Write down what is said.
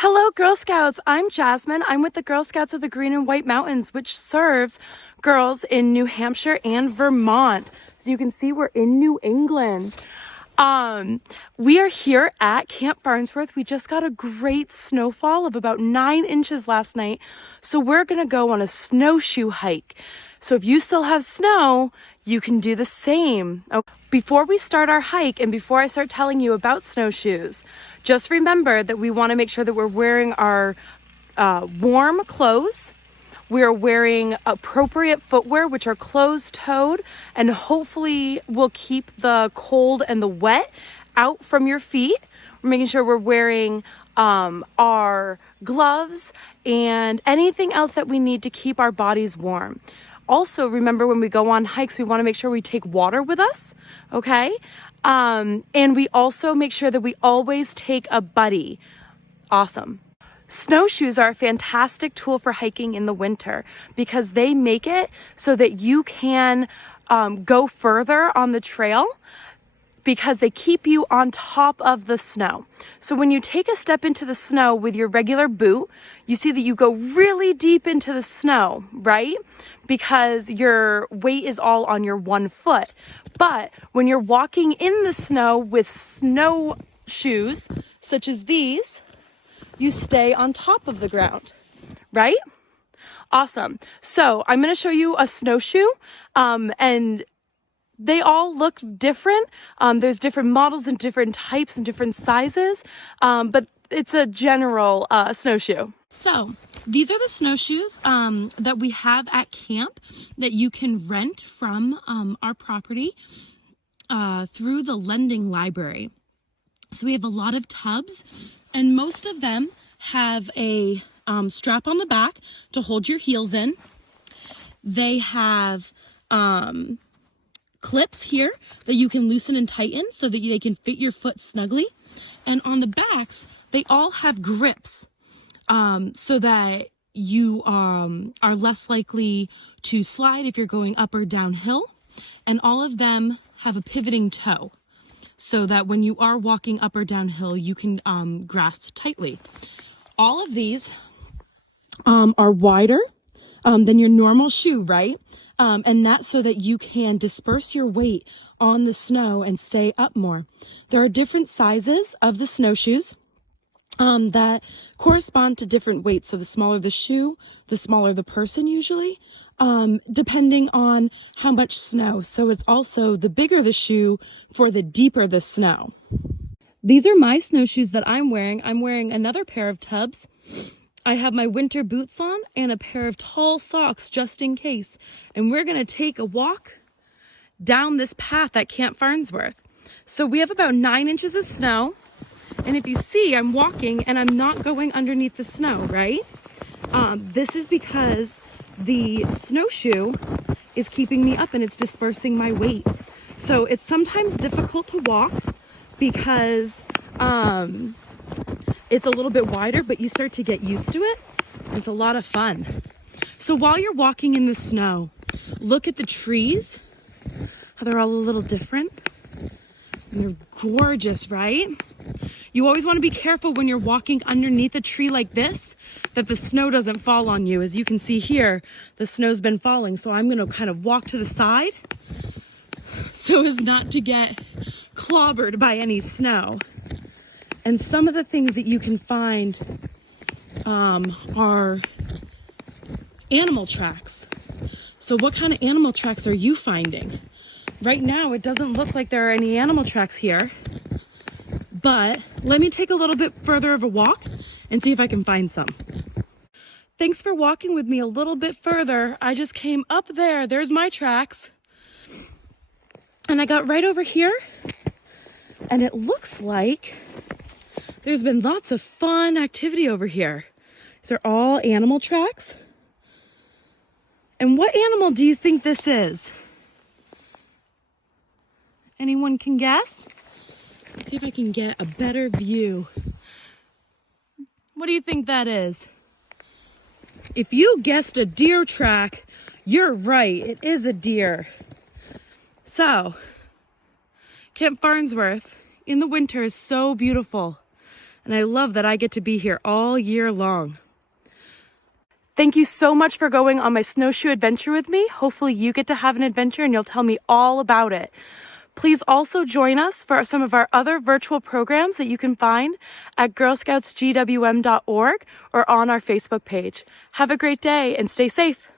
Hello, Girl Scouts. I'm Jasmine. I'm with the Girl Scouts of the Green and White Mountains, which serves girls in New Hampshire and Vermont. So you can see we're in New England. We are here at Camp Farnsworth. We just got a great snowfall of about 9 inches last night. So we're going to go on a snowshoe hike. So if you still have snow, you can do the same. Okay. Before we start our hike and before I start telling you about snowshoes, just remember that we want to make sure that we're wearing our warm clothes. We're wearing appropriate footwear, which are closed-toed, and hopefully will keep the cold and the wet out from your feet. We're making sure we're wearing our gloves and anything else that we need to keep our bodies warm. Also, remember when we go on hikes, we want to make sure we take water with us, okay? And we also make sure that we always take a buddy. Awesome. Snowshoes are a fantastic tool for hiking in the winter because they make it so that you can go further on the trail because they keep you on top of the snow. So when you take a step into the snow with your regular boot, you see that you go really deep into the snow, right? Because your weight is all on your one foot. But when you're walking in the snow with snowshoes, such as these, you stay on top of the ground, right? Awesome. So I'm going to show you a snowshoe, and they all look different. There's different models and different types and different sizes, but it's a general snowshoe. So these are the snowshoes that we have at camp that you can rent from our property through the lending library. So we have a lot of tubs, and most of them have a strap on the back to hold your heels in. They have clips here that you can loosen and tighten so that they can fit your foot snugly. And on the backs, they all have grips so that you are less likely to slide if you're going up or downhill. And all of them have a pivoting toe, so that when you are walking up or downhill, you can grasp tightly. All of these are wider than your normal shoe, right? And that's so that you can disperse your weight on the snow and stay up more. There are different sizes of the snowshoes that correspond to different weights. So the smaller the shoe, the smaller the person usually, depending on how much snow. So it's also the bigger the shoe for the deeper the snow. These are my snowshoes that I'm wearing. I'm wearing another pair of tubs. I have my winter boots on and a pair of tall socks just in case. And we're going to take a walk down this path at Camp Farnsworth. So we have about 9 inches of snow. And if you see, I'm walking and I'm not going underneath the snow, right? This is because the snowshoe is keeping me up and it's dispersing my weight. So it's sometimes difficult to walk because it's a little bit wider, but you start to get used to it. It's a lot of fun. So while you're walking in the snow, look at the trees, how they're all a little different. And they're gorgeous, right? You always want to be careful when you're walking underneath a tree like this, that the snow doesn't fall on you. As you can see here, the snow's been falling. So I'm going to kind of walk to the side so as not to get clobbered by any snow. And some of the things that you can find are animal tracks. So what kind of animal tracks are you finding? Right now, it doesn't look like there are any animal tracks here, but let me take a little bit further of a walk and see if I can find some. Thanks for walking with me a little bit further. I just came up there. There's my tracks. And I got right over here, and it looks like there's been lots of fun activity over here. These are all animal tracks. And what animal do you think this is? Anyone can guess? Let's see if I can get a better view. What do you think that is? If you guessed a deer track, you're right. It is a deer. So, Camp Farnsworth in the winter is so beautiful. And I love that I get to be here all year long. Thank you so much for going on my snowshoe adventure with me. Hopefully you get to have an adventure and you'll tell me all about it. Please also join us for some of our other virtual programs that you can find at girlscoutsgwm.org or on our Facebook page. Have a great day and stay safe.